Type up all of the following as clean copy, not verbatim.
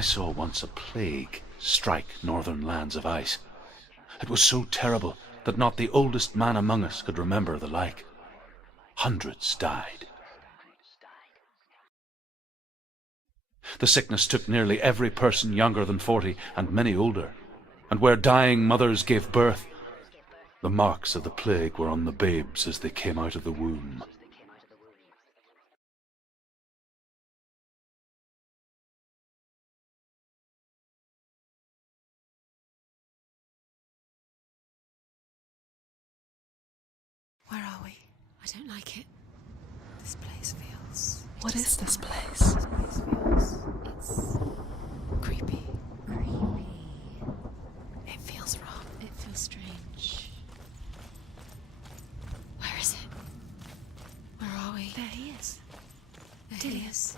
I saw once a plague strike northern lands of ice. It was so terrible that not the oldest man among us could remember the like. Hundreds died. The sickness took nearly every person younger than 40, and many older. And where dying mothers gave birth, the marks of the plague were on the babes as they came out of the womb. Where are we? I don't like it. This place feels... What is this place? This place feels... It's... creepy. Creepy. It feels wrong. It feels strange. Where is it? Where are we? There he is. There Dillion. he is.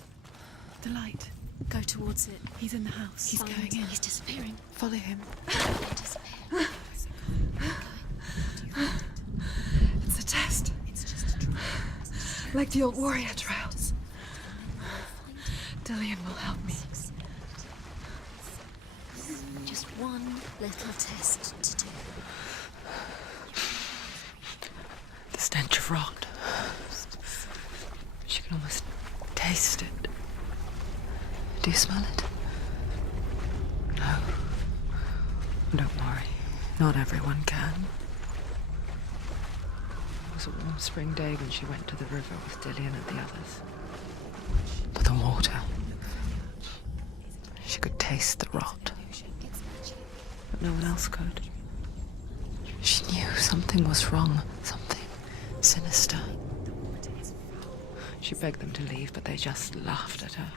The light. Go towards it. He's in the house. He's Find- going in. He's disappearing. Follow him. Disappear. It's a test. It's just a trial. Like the old warrior trials. Dillion will help me. Just one little test to do. The stench of rot. She can almost taste it. Do you smell it? No. Don't worry. Not everyone can. It was a warm spring day when she went to the river with Dillion and the others. But the water... she could taste the rot. But no one else could. She knew something was wrong. Something sinister. She begged them to leave, but they just laughed at her.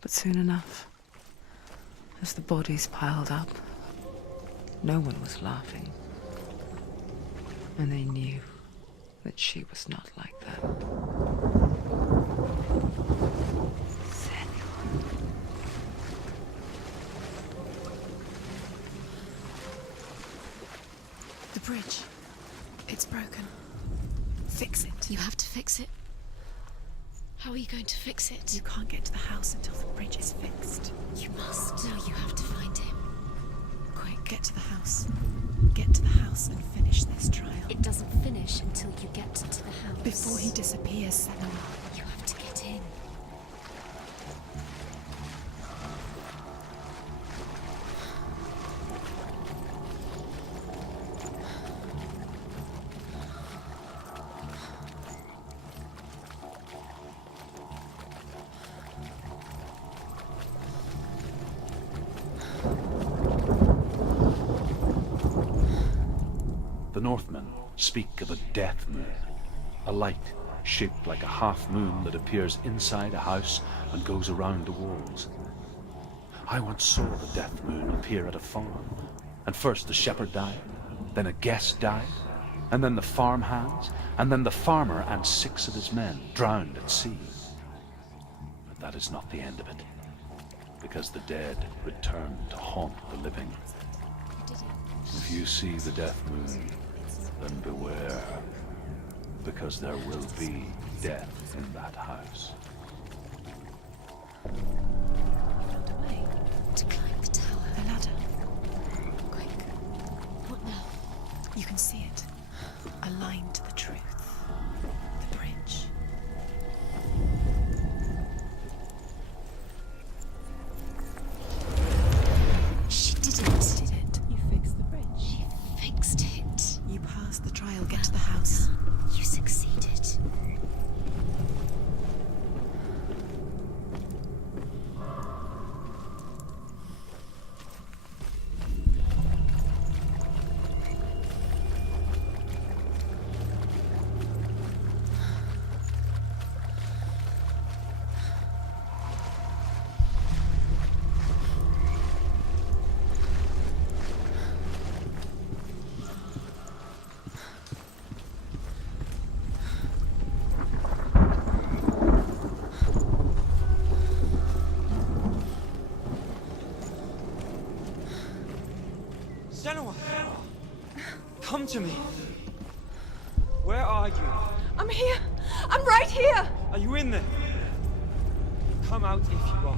But soon enough, as the bodies piled up, no one was laughing. And they knew that she was not like that. The bridge. It's broken. Fix it. You have to fix it. How are you going to fix it? You can't get to the house until the bridge is fixed. You must. No, you have to find him. Quick, get to the house. Get to the house and finish this trial. It doesn't finish until you get to the house. Before he disappears, Senua. You have to get in. The Northmen speak of a death moon, a light shaped like a half moon that appears inside a house and goes around the walls. I once saw the death moon appear at a farm, and first the shepherd died, then a guest died, and then the farm hands, and then the farmer and 6 of his men drowned at sea. But that is not the end of it, because the dead return to haunt the living. If you see the death moon, then beware, because there will be death in that house. Found a way. To climb the tower. The ladder. Quick. What now? You can see it. Aligned to the truth. The bridge. She did it. Did it. You fixed the bridge. She fixed it. You passed the trial. Get to the house. You succeeded. Senua! Come to me! Where are you? I'm here. I'm right here. Are you in there? Come out if you are.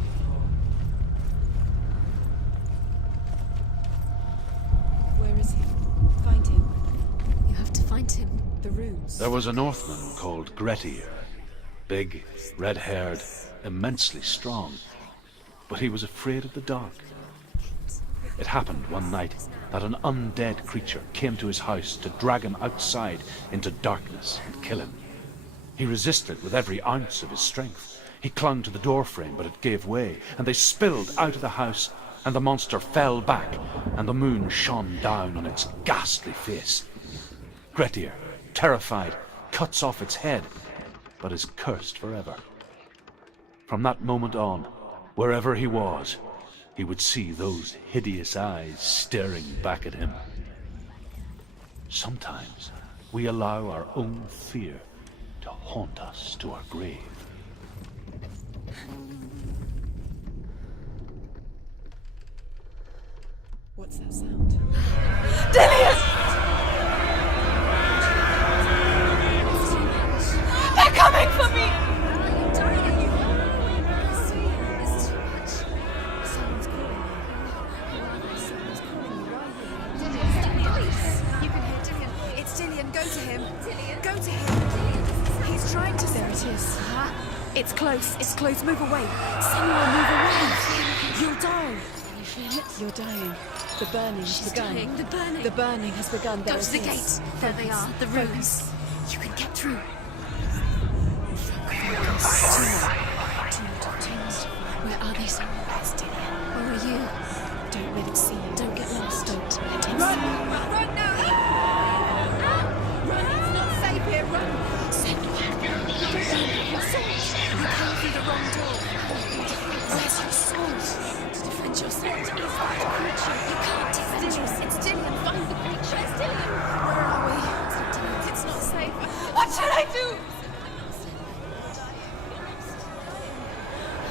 is he? Find him. You have to find him. The runes. There was a Northman called Grettir. Big, red-haired, immensely strong. But he was afraid of the dark. It happened one night that an undead creature came to his house to drag him outside into darkness and kill him. He resisted with every ounce of his strength. He clung to the doorframe, but it gave way, and they spilled out of the house, and the monster fell back, and the moon shone down on its ghastly face. Grettir, terrified, cuts off its head, but is cursed forever. From that moment on, wherever he was, he would see those hideous eyes staring back at him. Sometimes we allow our own fear to haunt us to our grave. What's that sound? Dillion! They're coming for me! You're dying. It's too much. Someone's calling you. Who are they? Someone's calling you. Why are you? Dillion. You can hear Dillion. It's Dillion. Go to him. Dillion. Go to him. He's trying to. There it is. It's close. It's close. Move away. Senua, move away. You'll die. Can you feel it? You're dying. The burning has She's begun. dying. The burning. The burning has begun. Go There to the it is. gate. There they are. The runes. Focus. You can get through. Where are they, Senua? That's Dillion. Where are you? Don't let it see you. Don't get lost. Don't let it Run! see you. Run now! Run! It's not safe here. Run! Senua! Your sword! You came through the wrong door. Where's your sword? To defend yourself. What is that creature? You can't defend yourself. It's Dillion. Find the creature. It's Dillion. Where are we? It's not safe. What should I do?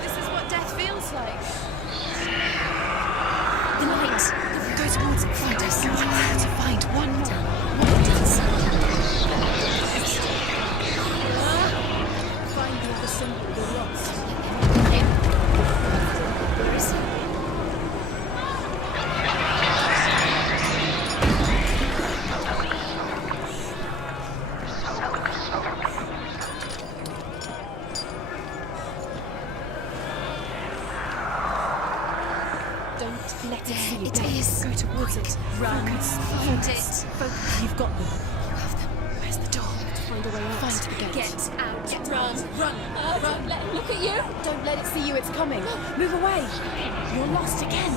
This is what death feels like. The light. Go towards it. Find us. One more to find. One more. Find the other symbol. You're lost. Where is he? Don't let it see you. It is. Go towards it. Run. Focus. Find Focus. it. Focus. You've got them. You have them. Where's the door? Find a way out. Find the gate. Get out. Run. Run. Don't Run. let it look at you. Don't let it see you. It's coming. Move away. You're lost again.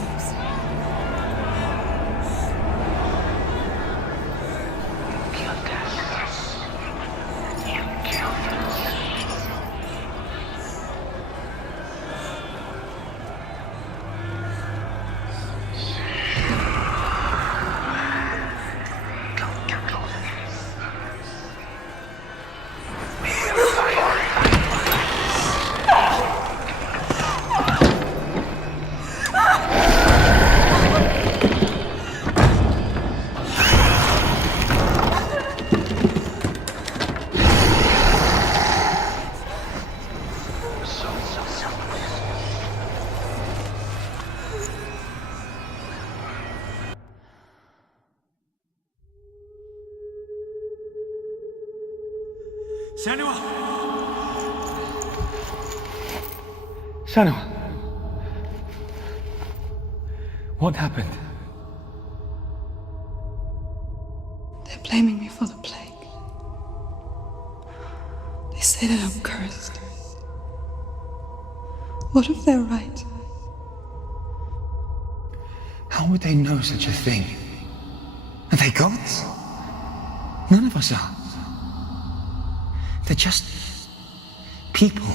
Senua! Senua! What happened? They're blaming me for the plague. They say that I'm cursed. What if they're right? How would they know such a thing? Are they gods? None of us are. They're just people.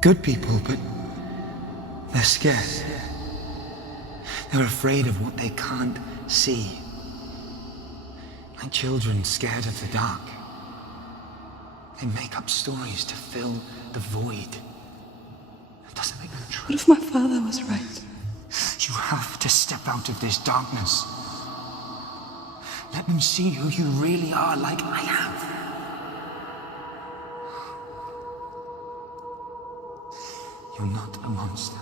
Good people, but they're scared. They're afraid of what they can't see. Like children scared of the dark. They make up stories to fill the void. That doesn't make them true. What if my father was right? You have to step out of this darkness. Let them see who you really are, like I have. You're not a monster.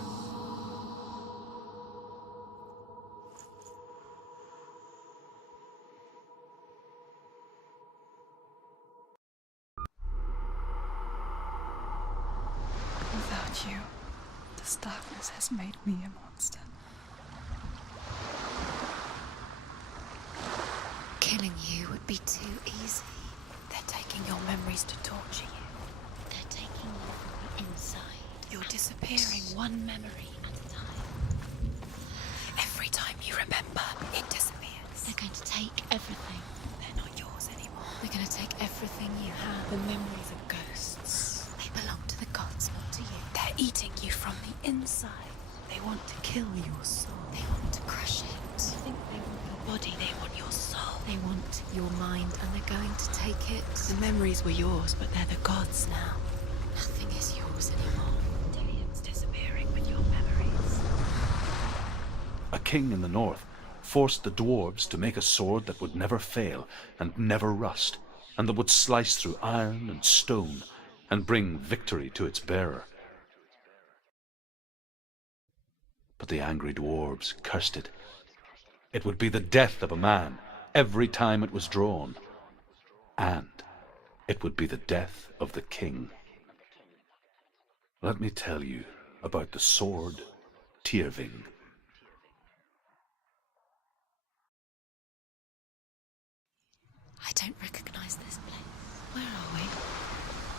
you. This darkness has made me a monster. Killing you would be too easy. They're taking your memories to torture you. They're taking you from the inside. You're disappearing one memory at a time. Every time you remember, it disappears. They're going to take everything. They're not yours anymore. They're going to take everything you have. The memories of ghosts. They belong to the gods, not to you. They're eating you from the inside. They want to kill your soul. They want to crush it. They think they want your body. They want your soul. They want your mind, and they're going to take it. The memories were yours, but they're the gods now. Nothing is yours anymore. Dillion's disappearing with your memories. A king in the north forced the dwarves to make a sword that would never fail and never rust, and that would slice through iron and stone and bring victory to its bearer. But the angry dwarves cursed it. It would be the death of a man every time it was drawn, and it would be the death of the king. Let me tell you about the sword Tyrving. I don't recognize this place. Where are we?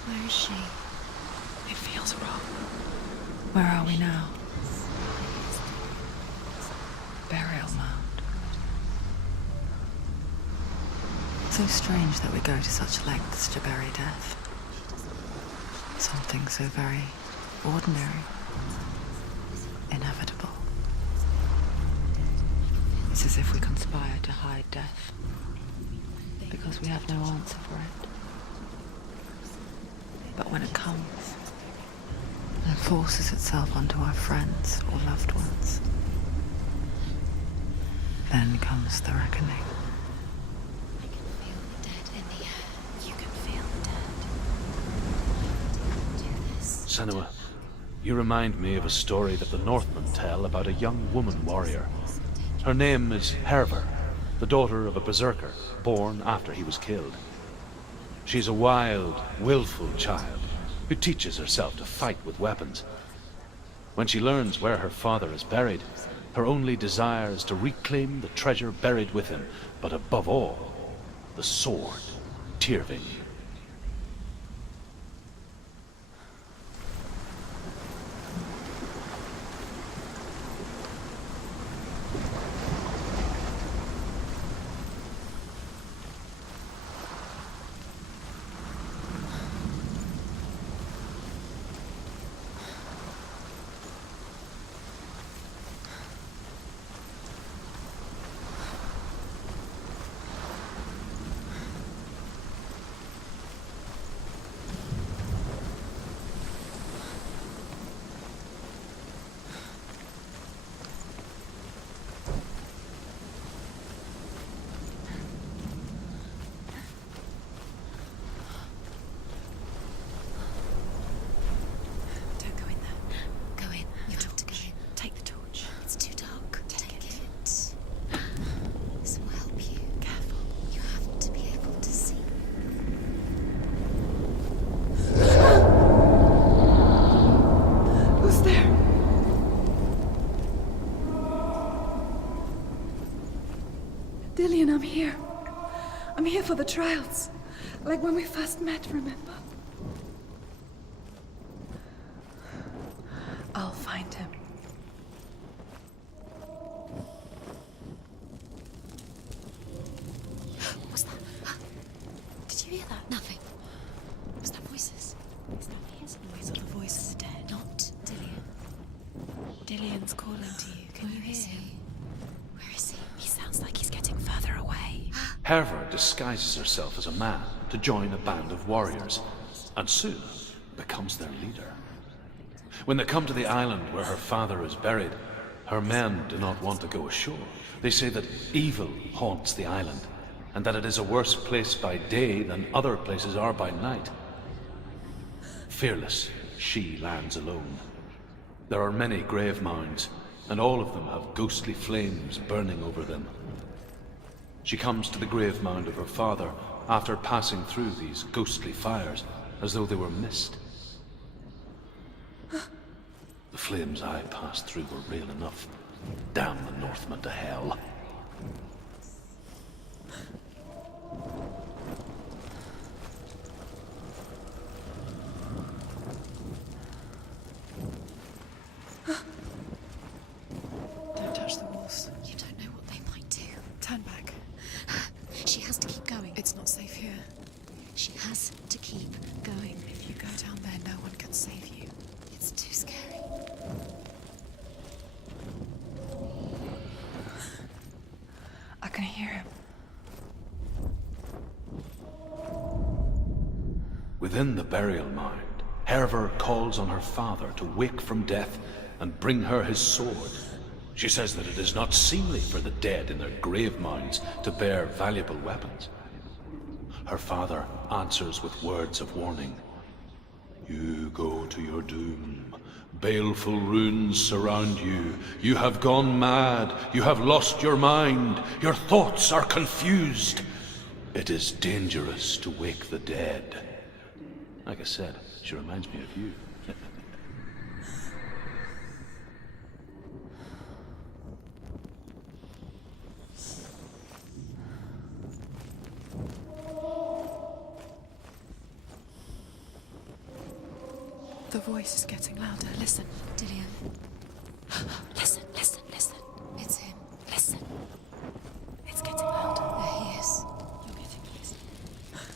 Where is she? It feels wrong. Where are we now? Burial mound. So strange that we go to such lengths to bury death. Something so very ordinary, inevitable. It's as if we conspire to hide death, because we have no answer for it. But when it comes and forces itself onto our friends or loved ones, then comes the reckoning. I can feel the dead in the air. You can feel the dead. Do this. Senua, you remind me of a story that the Northmen tell about a young woman warrior. Her name is Herver, the daughter of a berserker born after he was killed. She's a wild, willful child who teaches herself to fight with weapons. When she learns where her father is buried, her only desire is to reclaim the treasure buried with him, but above all, the sword, Tyrving. Don't go in there. Go in. You're not to go in. Take the torch. It's too dark. Take it. This will help you. Careful. You have to be able to see. Who's there? Dillion, I'm here. I'm here for the trials. Like when we first met, remember? I'll find him. What was that? Did you hear that? Nothing. Was that voices? Is that his voice or the voice of the dead? Not Dillion. Dillion's calling to you. Can you hear him? Where is he? He sounds like he's getting further away. Herver disguises herself as a man to join a band of warriors, and soon becomes their leader. When they come to the island where her father is buried, her men do not want to go ashore. They say that evil haunts the island, and that it is a worse place by day than other places are by night. Fearless, she lands alone. There are many grave mounds, and all of them have ghostly flames burning over them. She comes to the grave mound of her father after passing through these ghostly fires, as though they were mist. The flames I passed through were real enough. Damn the Northmen to hell. Don't touch the walls. You don't know what they might do. Turn back. She has to keep going. It's not safe here. She has to keep going. If you go down there, no one can save you. It's too scary. I can hear him. Within the burial mound, Herver calls on her father to wake from death and bring her his sword. She says that it is not seemly for the dead in their grave mounds to bear valuable weapons. Her father answers with words of warning. You go to your doom. Baleful runes surround you. You have gone mad. You have lost your mind. Your thoughts are confused. It is dangerous to wake the dead. Like I said, she reminds me of you. The voice is getting louder. Listen. Dillion. Listen, listen, listen. It's him. Listen. It's getting louder. There he is. You're getting closer.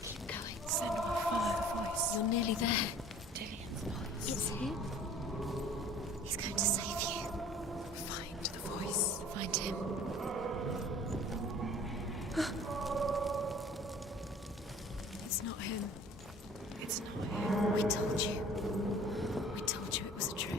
Keep going. Senua, follow the voice. You're nearly there. Dillion's voice. It's him. He's going to save you. Find the voice. Find him. It's not him. It's not him. We told you. We told you it was a trick.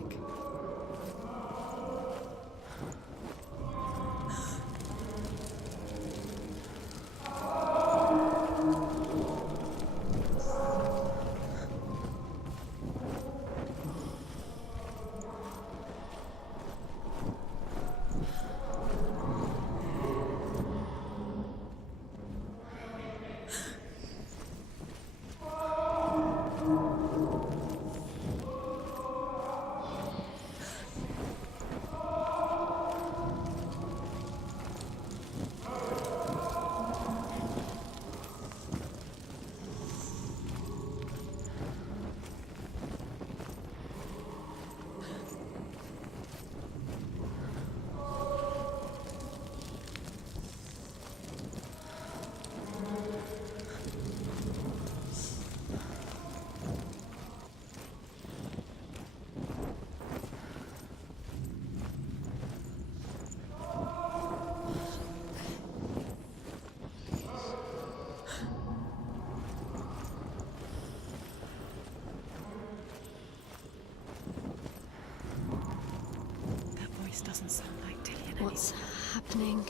Doesn't sound like Dillion. What's happening?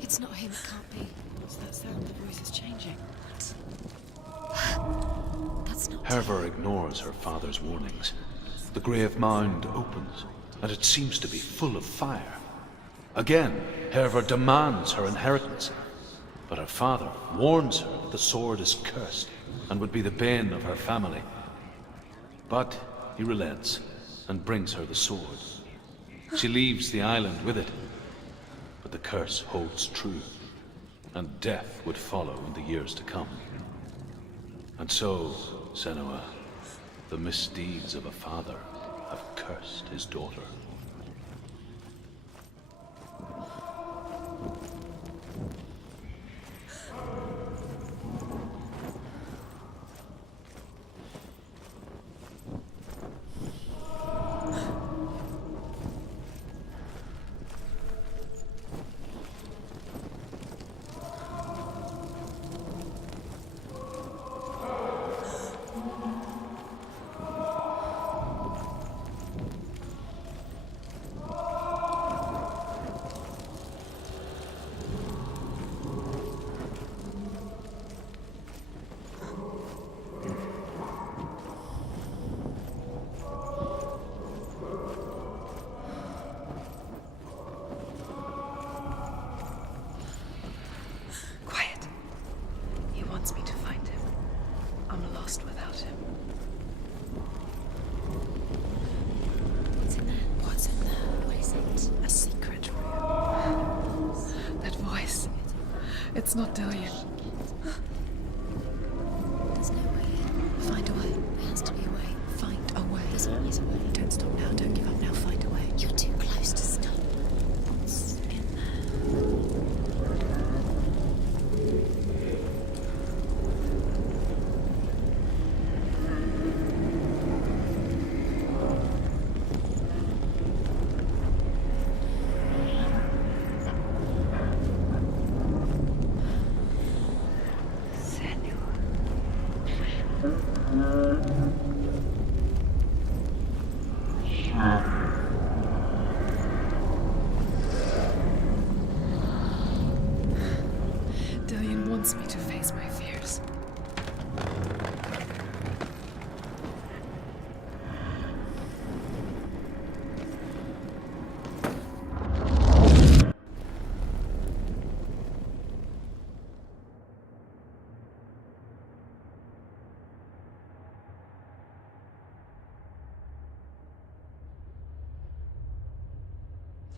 It's not him, it can't be. What's that sound? The voice is changing. That's not Herver ignores her father's warnings. The grave mound opens, and it seems to be full of fire. Again, Herver demands her inheritance, but her father warns her that the sword is cursed and would be the bane of her family. But he relents and brings her the sword. She leaves the island with it, but the curse holds true, and death would follow in the years to come. And so, Senua, the misdeeds of a father have cursed his daughter. It's not Dillion. There's no way in. Find a way. There has to be a way. Find a way. There's always a way. Don't stop now. Don't give up now. Find a way. You're too close to stop. What's in there? Dillion wants me to face my fears.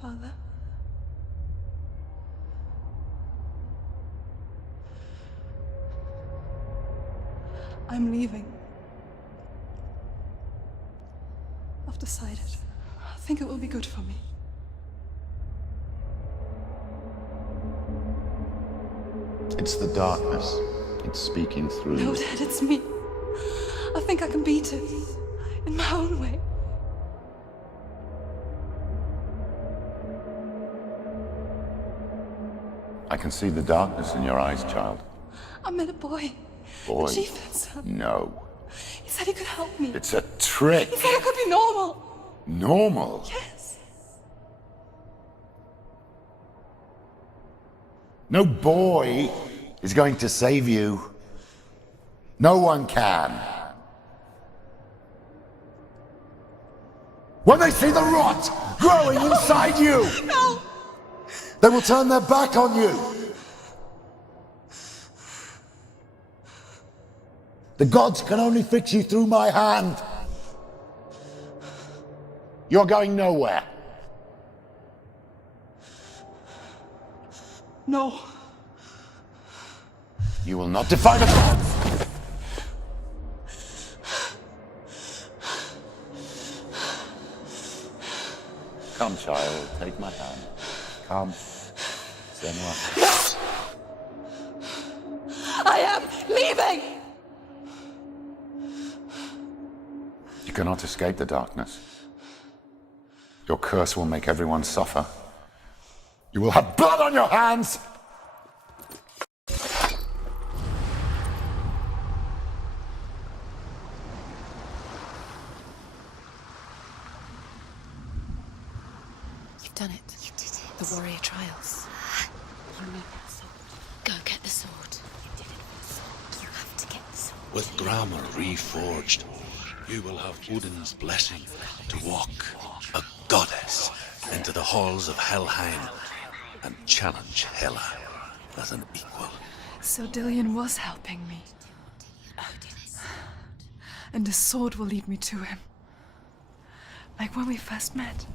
Father? I'm leaving. I've decided. I think it will be good for me. It's the darkness. It's speaking through No, you. Dad, it's me. I think I can beat it. In my own way. I can see the darkness in your eyes, child. I met a boy. Boy. The chief had some. No. He said he could help me. It's a trick. He said I could be normal. Normal. Yes. No boy is going to save you. No one can. When they see the rot growing inside you, No! they will turn their back on you. The gods can only fix you through my hand. You're going nowhere. No. You will not defy the gods. Come, child, take my hand. Come. Senua. I am leaving! You cannot escape the darkness. Your curse will make everyone suffer. You will have blood on your hands! You've done it. You did it. The warrior trials. You need that sword. Go get the sword. You did it with the sword. You have to get the sword. With grammar reforged, you will have Odin's blessing to walk, a goddess, into the halls of Helheim and challenge Hela as an equal. So Dillion was helping me. And the sword will lead me to him. Like when we first met.